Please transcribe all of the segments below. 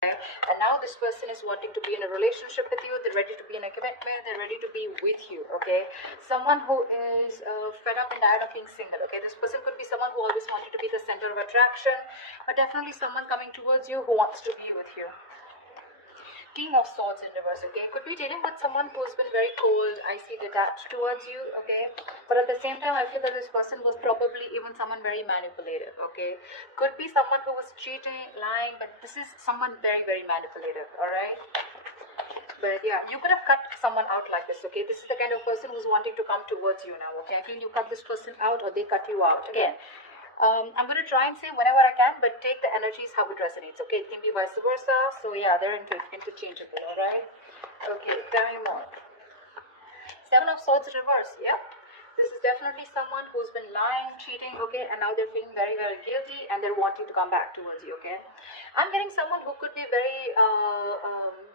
And now this person is wanting to be in a relationship with you. They're ready to be in a commitment. They're ready to be with you. Okay, someone who is fed up and tired of being single. Okay, this person could be someone who always wanted to be the center of attraction, but definitely someone coming towards you who wants to be with you. King of Swords in reverse. Okay, could be dealing with someone who's been very cold, icy, detached towards you. Okay, but at the same time I feel that this person was probably even someone very manipulative. Okay, could be someone who was cheating, lying, but this is someone very, very manipulative. All right, but yeah, you could have cut someone out like this. Okay, this is the kind of person who's wanting to come towards you now. Okay, I feel you cut this person out or they cut you out. Again, I'm going to try and say whenever I can, but take the energies how it resonates, okay? It can be vice versa. So yeah, they're interchangeable, all right? Okay, tell me more. Seven of Swords reverse, yeah? This is definitely someone who's been lying, cheating, okay? And now they're feeling very, very guilty and they're wanting to come back towards you, okay? I'm getting someone who could be very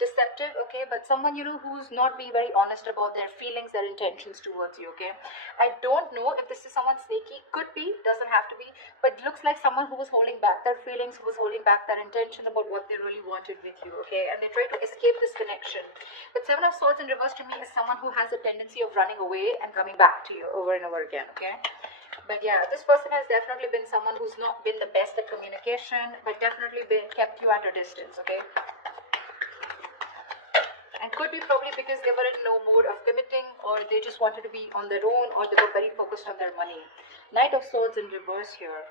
deceptive, okay? But someone, you know, who's not being very honest about their feelings, their intentions towards you, okay? I don't know if this is someone sneaky. Could be, doesn't have to be. But looks like someone who was holding back their feelings, who was holding back their intention about what they really wanted with you, okay? And they try to escape this connection. But Seven of Swords in reverse to me is someone who has a tendency of running away and coming back to you over and over again, okay? But yeah, this person has definitely been someone who's not been the best at communication, but definitely kept you at a distance, okay? And could be probably because they were in no mood of committing, or they just wanted to be on their own, or they were very focused on their money. Knight of Swords in reverse here.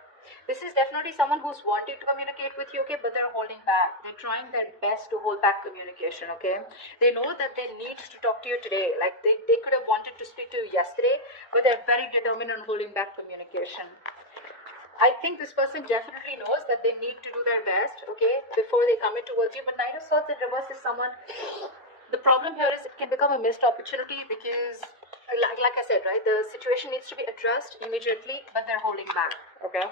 This is definitely someone who's wanting to communicate with you, okay, but they're holding back. They're trying their best to hold back communication, okay? They know that they need to talk to you today. Like they could have wanted to speak to you yesterday, but they're very determined on holding back communication. I think this person definitely knows that they need to do their best, okay, before they commit towards you. But Knight of Swords in reverse is someone. The problem here is it can become a missed opportunity because, like I said, right, the situation needs to be addressed immediately, but they're holding back, okay?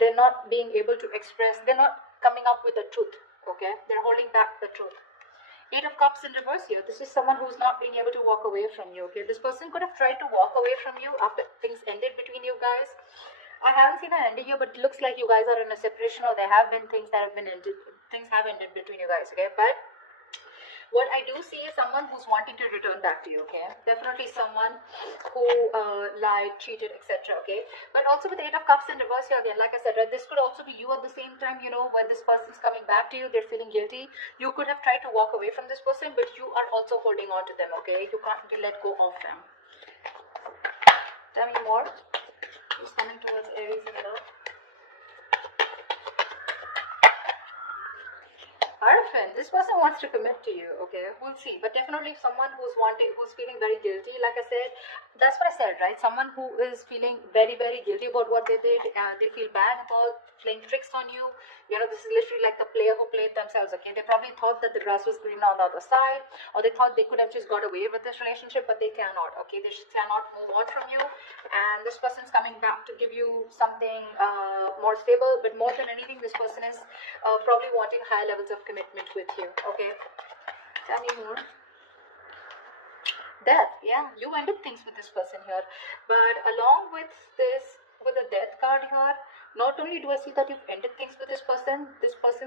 They're not being able to express, they're not coming up with the truth, okay? They're holding back the truth. Eight of Cups in reverse here. This is someone who's not being able to walk away from you, okay? This person could have tried to walk away from you after things ended between you guys. I haven't seen an ending here, but it looks like you guys are in a separation, or there have been things that have been ended, things have ended between you guys, okay? But what I do see is someone who's wanting to return back to you, okay? Definitely someone who lied, cheated, etc., okay? But also with the Eight of Cups in reverse here again, like I said, right, this could also be you at the same time, you know, when this person's coming back to you, they're feeling guilty. You could have tried to walk away from this person, but you are also holding on to them, okay? You can't let go of them. Tell me more. Who's coming towards Aries in love? Hierophant, this person wants to commit to you, okay? We'll see. But definitely someone who's feeling very guilty. Like I said, that's what I said, right? Someone who is feeling very, very guilty about what they did. They feel bad about playing tricks on you. You know, this is literally like the player who played themselves, okay? They probably thought that the grass was green on the other side, or they thought they could have just got away with this relationship, but they cannot, okay? They just cannot move on from you. And this person's coming back to give you something more stable, but more than anything, this person is probably wanting higher levels of commitment with you, okay? Tell me more. Death, yeah, you ended things with this person here, but along with this, with the Death card here, not only do I see that you've ended things with this person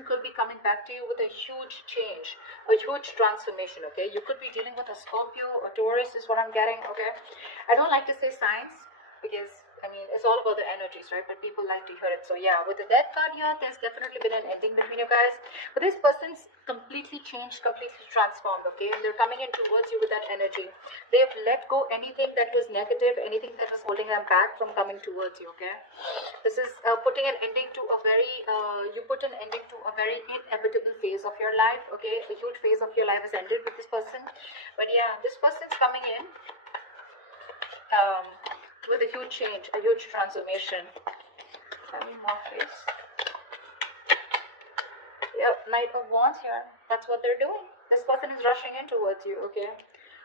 could be coming back to you with a huge change, a huge transformation, okay? You could be dealing with a Scorpio or Taurus is what I'm getting, okay? I don't like to say signs because, I mean, it's all about the energies, right? But people like to hear it. So yeah, with the Death card here, there's definitely been an ending between you guys. But this person's completely changed, completely transformed, okay? And they're coming in towards you with that energy. They've let go anything that was negative, anything that was holding them back from coming towards you, okay? This is putting an ending to a very, you put an ending to a very inevitable phase of your life, okay? A huge phase of your life has ended with this person. But yeah, this person's coming in with a huge change, a huge transformation. Tell me more, please. Yep, Knight of Wands here. That's what they're doing. This person is rushing in towards you, okay?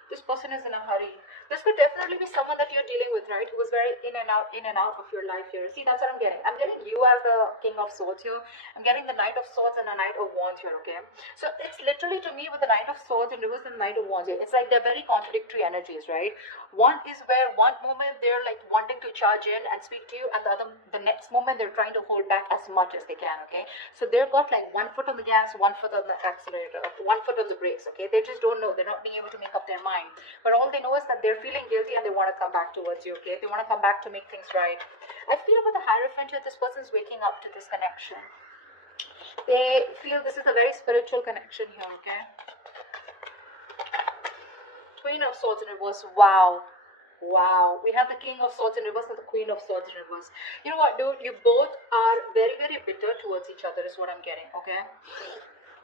This person is in a hurry. This could definitely be someone that you're dealing with, right? Who is very in and out of your life here. See, that's what I'm getting. I'm getting you as the King of Swords here. I'm getting the Knight of Swords and a Knight of Wands here, okay? So it's literally to me with the Knight of Swords in reverse and the Knight of Wands here. It's like they're very contradictory energies, right? One is where one moment they're like wanting to charge in and speak to you, and the next moment they're trying to hold back as much as they can, okay? So they've got like 1 foot on the gas, 1 foot on the accelerator, 1 foot on the brakes, okay? They just don't know. They're not being able to make up their mind. But all they know is that they're feeling guilty and they want to come back towards you, okay? They want to come back to make things right. I feel about the Hierophant here, this person's waking up to this connection. They feel this is a very spiritual connection here, okay? Queen of Swords in reverse. Wow. Wow. We have the King of Swords in reverse and the Queen of Swords in reverse. You know what, dude? You both are very, very bitter towards each other is what I'm getting, okay?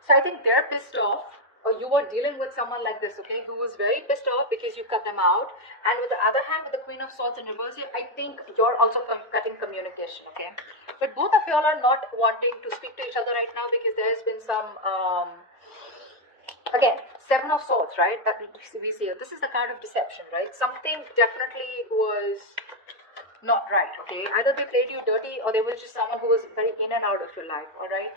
So I think they're pissed off, or you are dealing with someone like this, okay, who is very pissed off because you cut them out. And with the other hand, with the Queen of Swords in reverse here, I think you're also cutting communication, okay? But both of y'all are not wanting to speak to each other right now because there has been some, again, 7 of Swords, right, that we see here. This is the kind of deception, right? Something definitely was not right, okay? Either they played you dirty or they were just someone who was very in and out of your life, all right?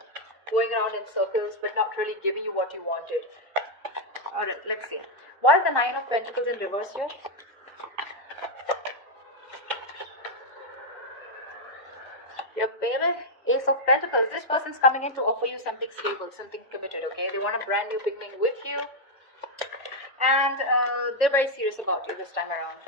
Going around in circles but not really giving you what you wanted. Alright, let's see. Why is the 9 of Pentacles in reverse here? Yep, baby. Ace of Pentacles. This person's coming in to offer you something stable, something committed, okay? They want a brand new beginning with you. And they're very serious about you this time around.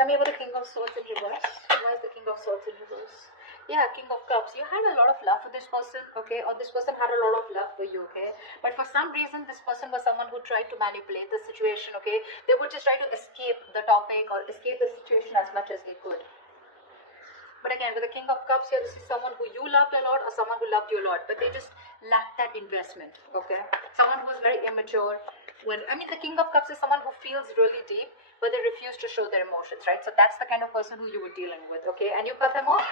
Tell me about the King of Swords in reverse. Why is the King of Swords in reverse? Yeah, King of Cups. You had a lot of love for this person, okay? Or this person had a lot of love for you, okay? But for some reason, this person was someone who tried to manipulate the situation, okay? They would just try to escape the topic or escape the situation as much as they could. But again, with the King of Cups here, this is someone who you loved a lot or someone who loved you a lot. But they just lacked that investment, okay? Someone who is very immature. The King of Cups is someone who feels really deep, but they refuse to show their emotions, right? So that's the kind of person who you were dealing with, okay? And you cut them off.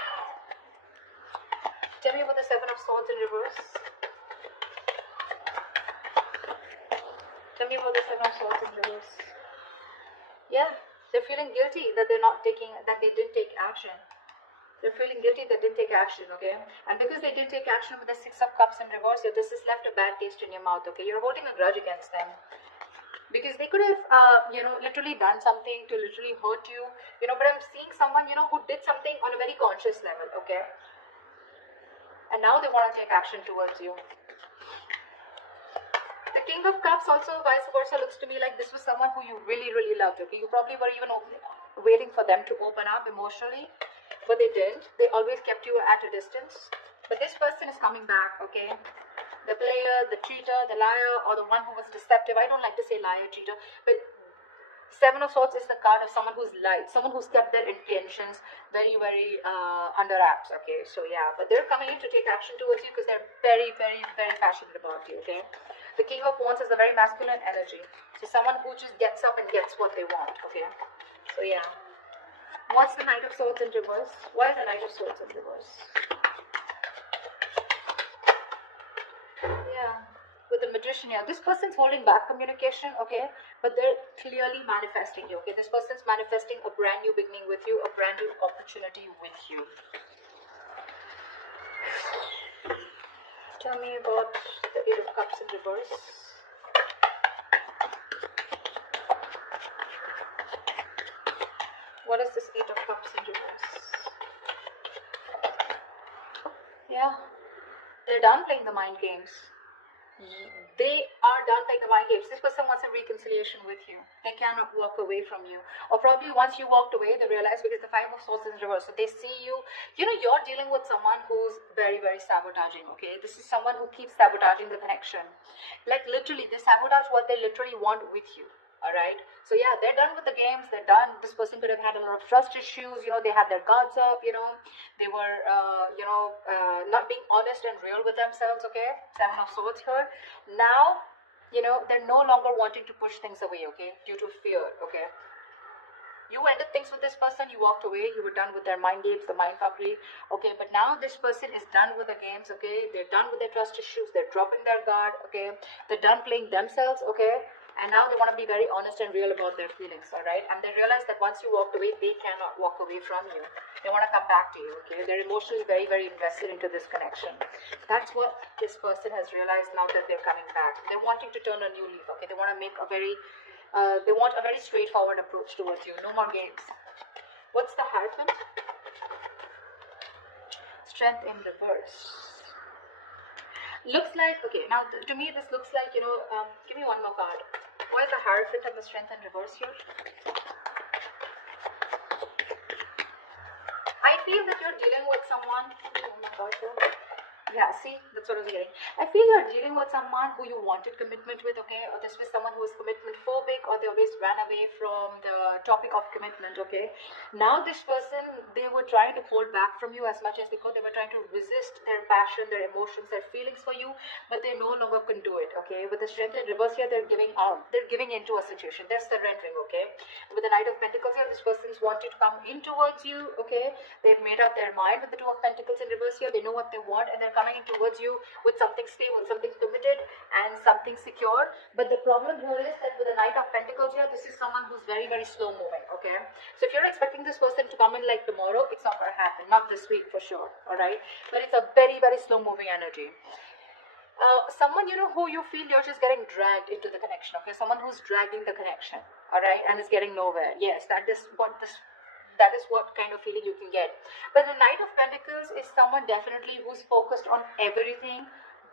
Tell me about the 7 of Swords in reverse. Tell me about the 7 of Swords in reverse. Yeah, they're feeling guilty that they didn't take action. They're feeling guilty that they didn't take action, okay? And because they didn't take action with the 6 of Cups in reverse, this has left a bad taste in your mouth, okay? You're holding a grudge against them. Because they could have, literally done something to literally hurt you, but I'm seeing someone, who did something on a very conscious level, okay? And now they want to take action towards you. The King of Cups also, vice versa, looks to me like this was someone who you really, really loved, okay? You probably were even waiting for them to open up emotionally, but they didn't. They always kept you at a distance. But this person is coming back, okay? The player, the cheater, the liar, or the one who was deceptive. I don't like to say liar, cheater, but 7 of Swords is the card of someone who's lied, someone who's kept their intentions very, very under wraps, okay? So yeah, but they're coming in to take action towards you because they're very, very, very passionate about you, okay? The King of Wands is a very masculine energy. So someone who just gets up and gets what they want, okay? So yeah. What's the Knight of Swords in reverse? Why is the Knight of Swords in reverse? Yeah. With the Magician here, this person's holding back communication, okay, but they're clearly manifesting you, okay? This person's manifesting a brand new beginning with you, a brand new opportunity with you. Tell me about the 8 of Cups in reverse. What is this 8 of Cups in reverse? Yeah, they're done playing the mind games. They are done playing the mind games. This person wants a reconciliation with you. They cannot walk away from you. Or probably once you walked away, they realize because the 5 of Swords is in reverse. So they see you. You're dealing with someone who's very, very sabotaging, okay? This is someone who keeps sabotaging the connection. Like literally, they sabotage what they literally want with you. Alright, so yeah, they're done with the games, they're done. This person could have had a lot of trust issues, they had their guards up, they were, not being honest and real with themselves, okay? 7 of Swords here. Now, they're no longer wanting to push things away, okay? Due to fear, okay? You ended things with this person, you walked away, you were done with their mind games, the mind fuckery, okay? But now this person is done with the games, okay? They're done with their trust issues, they're dropping their guard, okay? They're done playing themselves, okay? And now they want to be very honest and real about their feelings, all right? And they realize that once you walked away, they cannot walk away from you. They want to come back to you, okay? They're emotionally very, very invested into this connection. That's what this person has realized now that they're coming back. They're wanting to turn a new leaf, okay? They want to make a very, they want a very straightforward approach towards you. No more games. What's the Hierophant? Strength in reverse. Looks like, okay, now to me this looks like, you know, give me one more card. Why is the Hierophant and the Strength in reverse here? I feel that you're dealing with someone, oh my God, yeah, see, that's what I was getting. I feel you're dealing with someone who you wanted commitment with, okay? Or this was someone who was commitment phobic, or they always ran away from the topic of commitment, okay? Now this person, they were trying to hold back from you as much as they could. They were trying to resist their passion, their emotions, their feelings for you, but they no longer can do it, okay? With the Strength in reverse here, they're giving out. They're giving into a situation. They're surrendering, okay? With the Knight of Pentacles here, this person's wanting to come in towards you, okay? They've made up their mind. With the Two of Pentacles in reverse here, they know what they want, and they're coming in towards you with something stable, something committed, and something secure. But the problem here is that with the Knight of Pentacles here, this is someone who's very, very slow moving, okay? So if you're expecting this person to come in like tomorrow, it's not going to happen. Not this week for sure, all right? But it's a very, very slow moving energy. Someone, you know, who you feel you're just getting dragged into the connection, okay? Someone who's dragging the connection, all right, and is getting nowhere. Yes, that is what kind of feeling you can get. But the Knight of Pentacles is someone definitely who's focused on everything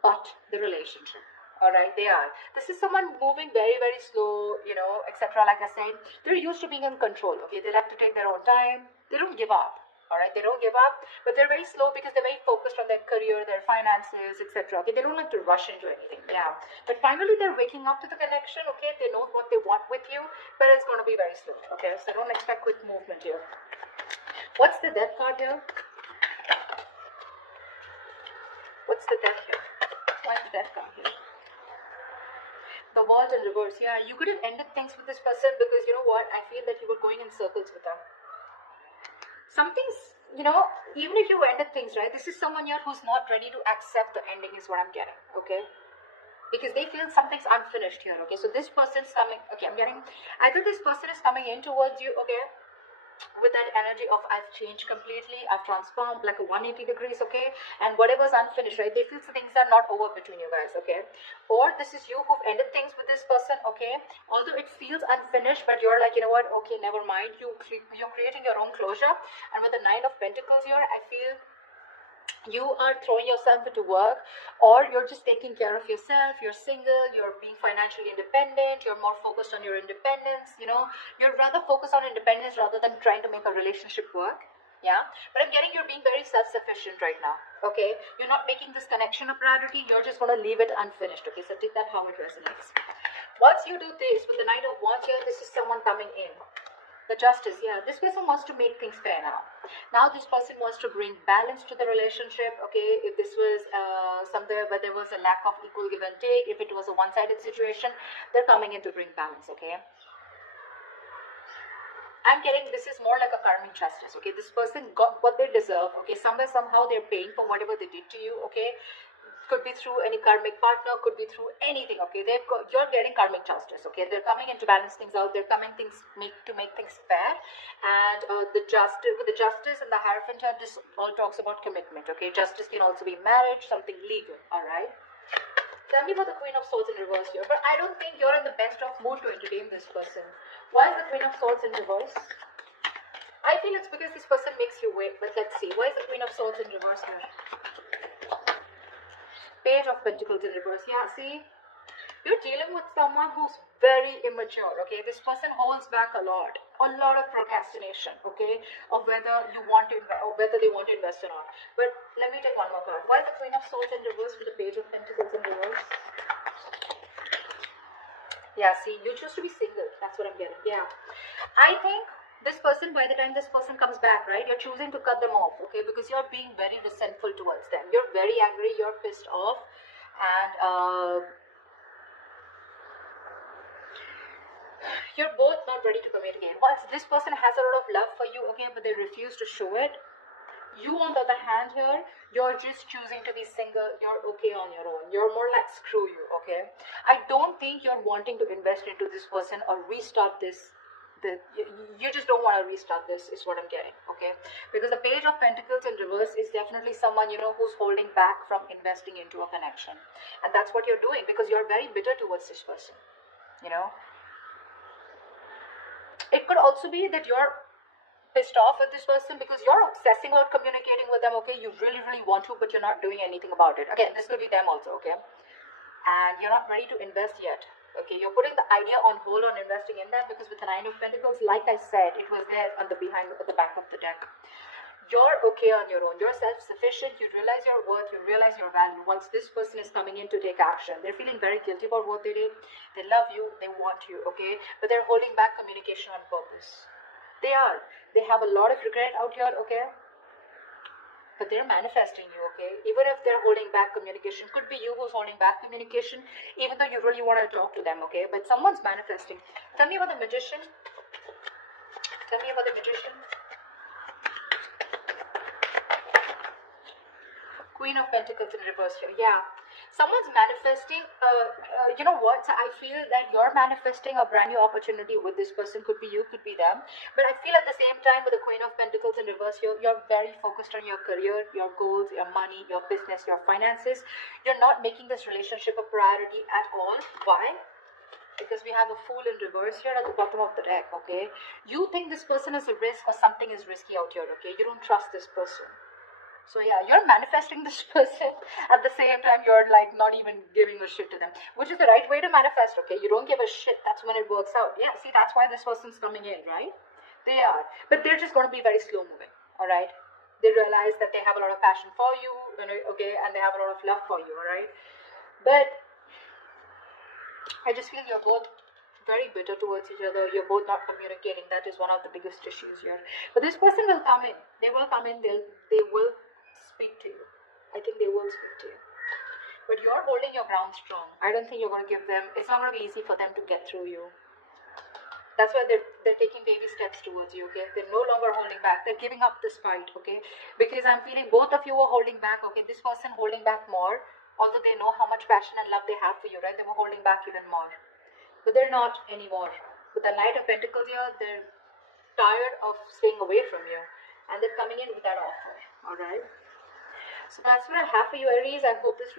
but the relationship. All right, they are. This is someone moving very, very slow, you know, etc. Like I said, they're used to being in control, okay? They like to take their own time. They don't give up. All right, they don't give up, but they're very slow because they're very focused on their career, their finances, etc. Okay, they don't like to rush into anything. Yeah, but finally they're waking up to the connection. Okay, they know what they want with you, but it's going to be very slow. Okay, so don't expect quick movement here. What's the Death card here? What's the Death here? Why is the Death card here? The World in reverse. Yeah, you could have ended things with this person because you know what? I feel that you were going in circles with them. Something's, you know, even if you ended things, right, this is someone here who's not ready to accept the ending is what I'm getting, okay? Because they feel something's unfinished here, okay? So this person's coming, okay, either this person is coming in towards you, okay, with that energy of I've changed completely, I've transformed like a 180 degrees, okay, and whatever's unfinished, right, they feel things are not over between you guys, okay, or this is you who've ended things with this person, okay, although it feels unfinished, but you're like, you know what, okay, never mind, you're creating your own closure. And with the Nine of Pentacles here, I feel you are throwing yourself into work, or you're just taking care of yourself, you're single, you're being financially independent, you're more focused on your independence, you know, you're rather focused on independence rather than trying to make a relationship work. Yeah, but I'm getting you're being very self-sufficient right now, okay? You're not making this connection a priority, you're just going to leave it unfinished, okay? So take that how it resonates. Once you do this, with the Knight of Wands here, this is someone coming in. The Justice, yeah, this person wants to make things fair now. Now this person wants to bring balance to the relationship, okay? If this was somewhere where there was a lack of equal give and take, if it was a one-sided situation, they're coming in to bring balance, okay? I'm getting this is more like a karmic justice, okay? This person got what they deserve, okay? Somewhere, somehow they're paying for whatever they did to you, okay? Could be through any karmic partner, could be through anything, okay? You're getting karmic justice, okay? They're coming in to balance things out. They're coming to make things fair. And with the justice and the Hierophant, this all talks about commitment, okay? Justice can also be marriage, something legal, all right? Tell me about the Queen of Swords in reverse here. But I don't think you're in the best of mood to entertain this person. Why is the Queen of Swords in reverse? I feel it's because this person makes you wait. But let's see. Why is the Queen of Swords in reverse here? Page of Pentacles in reverse. Yeah, see? You're dealing with someone who's very immature, okay? This person holds back a lot of procrastination, okay? Of whether you want to invest, or whether they want to invest or not. But let me take one more card. Why is the Queen of Swords in reverse with the Page of Pentacles in reverse? Yeah, see, you choose to be single. That's what I'm getting. Yeah. I think this person, by the time this person comes back, right, you're choosing to cut them off, okay? Because you're being very resentful towards them. You're very angry, you're pissed off, and you're both not ready to commit again. Once this person has a lot of love for you, okay, but they refuse to show it, You, on the other hand, here, you're just choosing to be single. You're okay on your own. You're more like, screw you, okay? I don't think you're wanting to invest into this person or restart this. You just don't want to restart this, is what I'm getting, okay? Because the Page of Pentacles in reverse is definitely someone, who's holding back from investing into a connection. And that's what you're doing, because you're very bitter towards this person, you know? It could also be that you're pissed off with this person because you're obsessing about communicating with them, okay? You really, really want to, but you're not doing anything about it. Again, this could be them also, okay? And you're not ready to invest yet, okay? You're putting the idea on hold on investing in that because with the Nine of Pentacles, like I said, it was there on the back of the deck. You're okay on your own. You're self-sufficient. You realize your worth. You realize your value. Once this person is coming in to take action, they're feeling very guilty about what they did. They love you. They want you, okay? But they're holding back communication on purpose. They are. They have a lot of regret out here, okay? But they're manifesting you, okay? Even if they're holding back communication, could be you who's holding back communication, even though you really want to talk to them, okay? But someone's manifesting. Tell me about the Magician. Tell me about the Magician. Queen of Pentacles in reverse here. Yeah. Someone's manifesting, you know what? So I feel that you're manifesting a brand new opportunity with this person. Could be you, could be them. But I feel at the same time with the Queen of Pentacles in reverse, you're very focused on your career, your goals, your money, your business, your finances. You're not making this relationship a priority at all. Why? Because we have a Fool in reverse here at the bottom of the deck, okay? You think this person is a risk or something is risky out here, okay? You don't trust this person. So yeah, you're manifesting this person. At the same time, you're like not even giving a shit to them, which is the right way to manifest, okay? You don't give a shit. That's when it works out. Yeah, see, that's why this person's coming in, right? They are. But they're just going to be very slow moving, all right? They realize that they have a lot of passion for you, okay, and they have a lot of love for you, all right? But I just feel you're both very bitter towards each other. You're both not communicating. That is one of the biggest issues here. But this person will come in. They will come in. They will speak to you. I think they will speak to you. But you're holding your ground strong. I don't think you're going to give them. It's not going to be easy for them to get through you. That's why they're taking baby steps towards you, okay? They're no longer holding back. They're giving up this fight, okay? Because I'm feeling both of you are holding back, okay? This person holding back more. Although they know how much passion and love they have for you, right? They were holding back even more. But they're not anymore. With the Knight of Pentacles here, they're tired of staying away from you. And they're coming in with that offer, alright? So that's what I have for you, Aries. I hope this